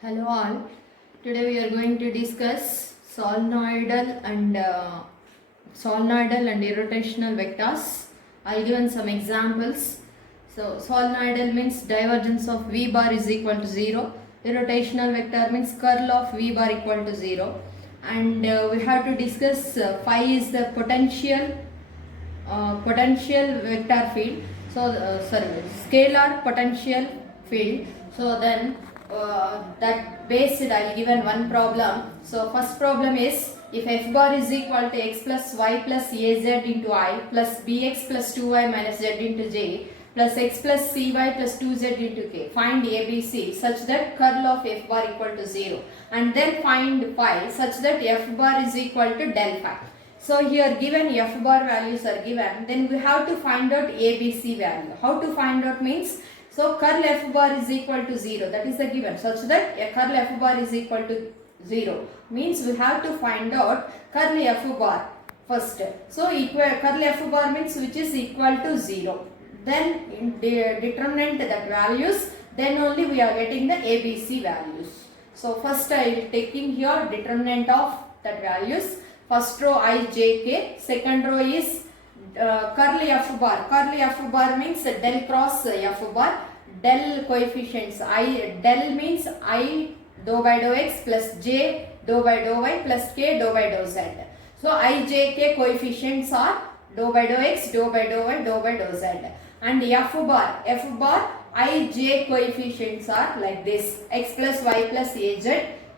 Hello all. Today we are going to discuss solenoidal and irrotational vectors. I'll give some examples. So solenoidal means divergence of v bar is equal to 0. Irrotational vector means curl of v bar equal to 0. And we have to discuss phi is the potential vector field. So scalar potential field. So then that based I given one problem. So first problem is if f bar is equal to x plus y plus az into I plus bx plus 2y minus z into j plus x plus cy plus 2z into k. Find ABC such that curl of f bar equal to 0 and then find phi such that f bar is equal to del phi. So here given f bar values are given, then we have to find out ABC value. How to find out means, so curl f bar is equal to 0, that is the given, such that curl f bar is equal to 0 means we have to find out curl f bar first. So curl f bar means which is equal to 0. Then in determinant that values, then only we are getting the ABC values. So first I will taking here determinant of that values. First row I, j, k. Second row is curl f bar. Curl f bar means del cross f bar. Del coefficients I, del means I dou by dou x plus j dou by dou y plus k dou by dou z. So I, j, k coefficients are dou by dou x, dou by dou y, dou by dou z. And f bar I, j coefficients are like this: x plus y plus az.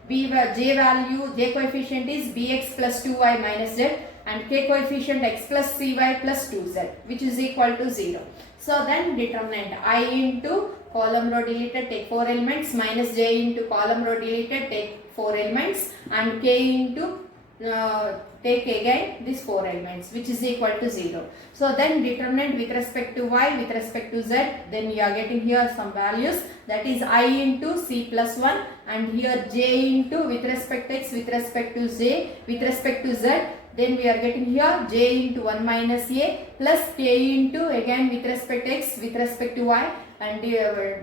J coefficient is bx plus 2y minus z, and k coefficient x plus cy plus 2z, which is equal to 0. So then determinant I into column row deleted take 4 elements, minus j into column row deleted take 4 elements, and k into take again these 4 elements, which is equal to 0. So then determinant with respect to y, with respect to z, then we are getting here some values, that is I into c plus 1, and here j into with respect to x, with respect to j, with respect to z, then we are getting here j into 1 minus a plus k into again with respect to x, with respect to y, and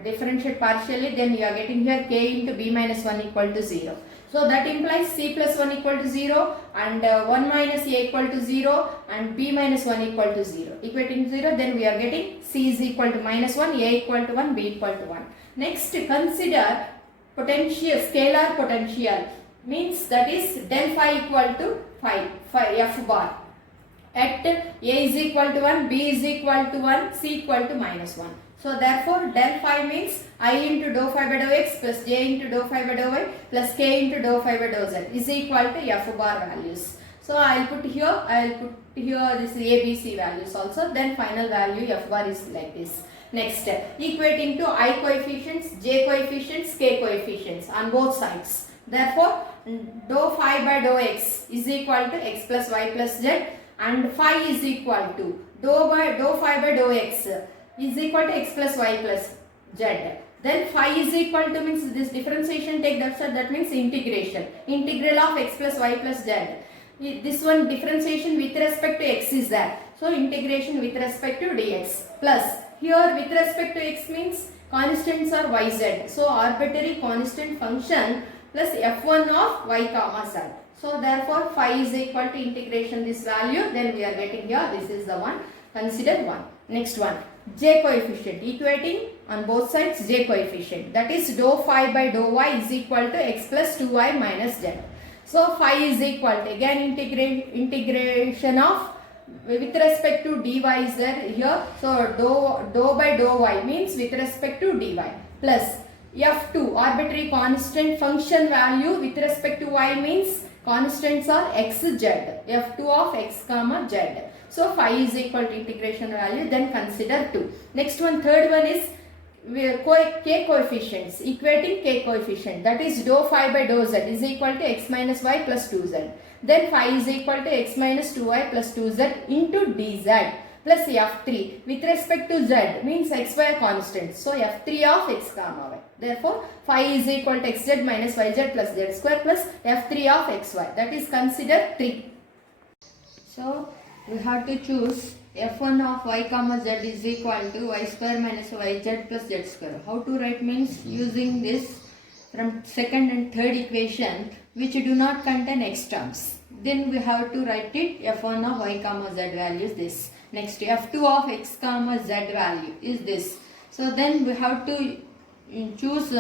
differentiate partially, then we are getting here k into b minus 1 equal to 0. So that implies c plus 1 equal to 0 and 1 minus a equal to 0 and b minus 1 equal to 0. Equating 0, then we are getting c is equal to minus 1, a equal to 1, b equal to 1. Next, consider potential, scalar potential, means that is del phi equal to phi f bar at a is equal to 1, b is equal to 1, c equal to minus 1. So therefore del phi means I into dou phi by dou x plus j into dou phi by dou y plus k into dou phi by dou z is equal to f bar values. So I will put here this ABC values also. Then final value f bar is like this. Next, equating to I coefficients, j coefficients, k coefficients on both sides. Therefore dou phi by dou x is equal to x plus y plus z, and phi is equal to dou phi by dou x is equal to x plus y plus z. Then phi is equal to means this differentiation take that means integration. Integral of x plus y plus z. This one differentiation with respect to x is there. So integration with respect to dx plus here with respect to x means constants are yz. So arbitrary constant function plus f1 of y comma z. So therefore phi is equal to integration this value. Then we are getting here, this is the one. Consider one. Next one, j coefficient, equating on both sides j coefficient, that is dou phi by dou y is equal to x plus 2y minus z. So phi is equal to again integration of with respect to dy is there here. So dou by dou y means with respect to dy plus f2 arbitrary constant function value with respect to y means constants are x z, f2 of x comma z. So phi is equal to integration value, then consider 2. Next one, third one is k coefficients, equating k coefficient, that is dou phi by dou z is equal to x minus y plus 2z. Then phi is equal to x minus 2y plus 2z into dz plus f3 with respect to z means xy constant. So f3 of x comma y. Therefore phi is equal to xz minus yz plus z square plus f3 of xy, that is consider 3. So we have to choose f1 of y comma z is equal to y square minus yz plus z square. How to write means using this from second and third equation which do not contain x terms. Then we have to write it f1 of y comma z value is this. Next f2 of x comma z value is this. So then we have to choose,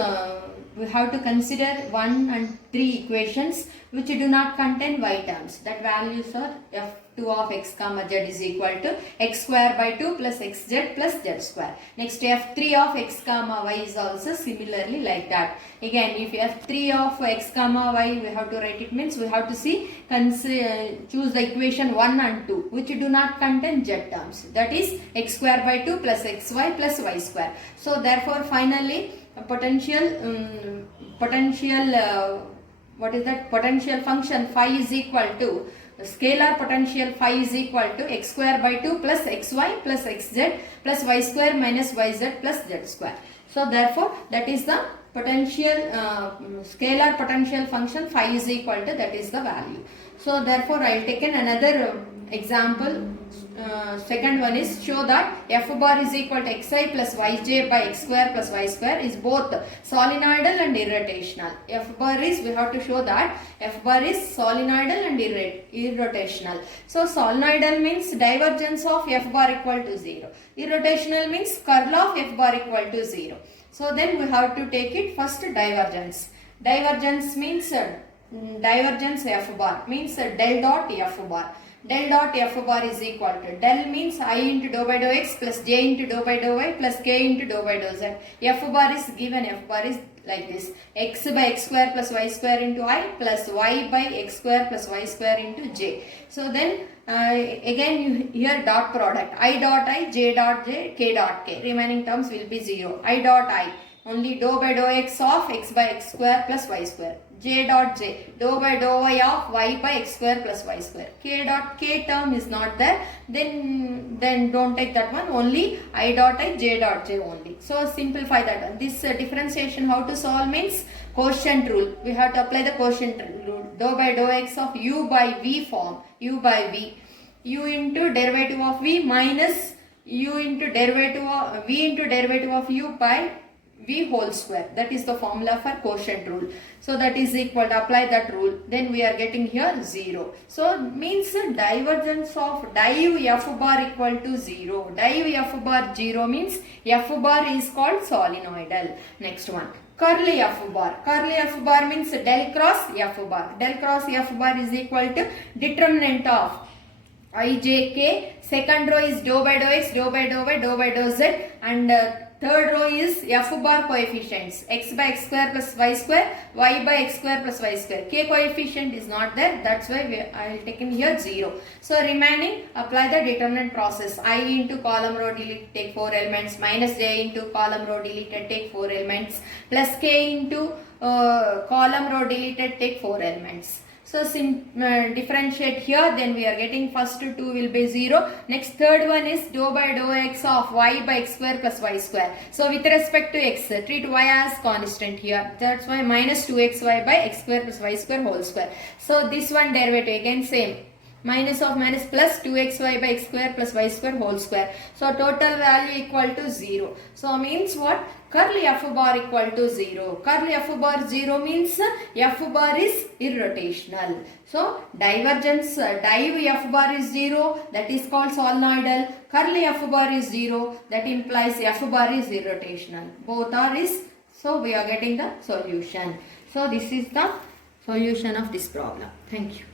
we have to consider 1 and 3 equations which do not contain y terms. That values are f2 of x comma z is equal to x square by 2 plus xz plus z square. Next f3 of x comma y is also similarly like that. Again, if f3 of x comma y we have to write, it means we have to see, choose the equation 1 and 2 which do not contain z terms. That is x square by 2 plus xy plus y square. So therefore finally potential function phi is equal to, scalar potential phi is equal to x square by 2 plus xy plus xz plus y square minus yz plus z square. So therefore that is the potential, scalar potential function phi is equal to, that is the value. So therefore I will take another example. Second one is, show that f bar is equal to xi plus yj by x square plus y square is both solenoidal and irrotational. F bar is, we have to show that f bar is solenoidal and irrotational. So solenoidal means divergence of f bar equal to 0. Irrotational means curl of f bar equal to 0. So then we have to take it first divergence. Divergence means divergence f bar means del dot f bar. Del dot f bar is equal to, del means I into dou by dou x plus j into dou by dou y plus k into dou by dou z. F bar is given, f bar is like this, x by x square plus y square into I plus y by x square plus y square into j. So then again here dot product, I dot I, j dot j, k dot k, remaining terms will be 0. I dot I, only dou by dou x of x by x square plus y square. J dot j, dou by dou y of y by x square plus y square. K dot k term is not there, then don't take that one, only I dot I, j dot j only. So simplify that one. This differentiation how to solve means quotient rule. We have to apply the quotient rule. Dou by dou x of u by v form, u by v, u into derivative of v minus u into derivative of v into derivative of u by v whole square. That is the formula for quotient rule. So that is equal to, apply that rule, then we are getting here 0. So means divergence of div f bar equal to 0. Div f bar 0 means f bar is called solenoidal. Next one, curly f bar. Curly f bar means del cross f bar. Del cross f bar is equal to determinant of ijk, second row is dou by dou x, dou by dou y, dou by dou z, and third row is f bar coefficients, x by x square plus y square, y by x square plus y square. K coefficient is not there, that's why I will take in here 0. So remaining, apply the determinant process. I into column row delete, take 4 elements, minus j into column row deleted, take 4 elements, plus k into column row deleted, take 4 elements. So differentiate here, then we are getting first 2 will be 0. Next third one is dou by dou x of y by x square plus y square. So with respect to x, treat y as constant here. That's why minus 2xy by x square plus y square whole square. So this one derivative again same. Minus of minus plus 2xy by x square plus y square whole square. So total value equal to 0. So means what? Curly f bar equal to 0. Curly f bar 0 means f bar is irrotational. So divergence, div f bar is 0, that is called solenoidal. Curly f bar is 0, that implies f bar is irrotational. Both are is, so we are getting the solution. So this is the solution of this problem. Thank you.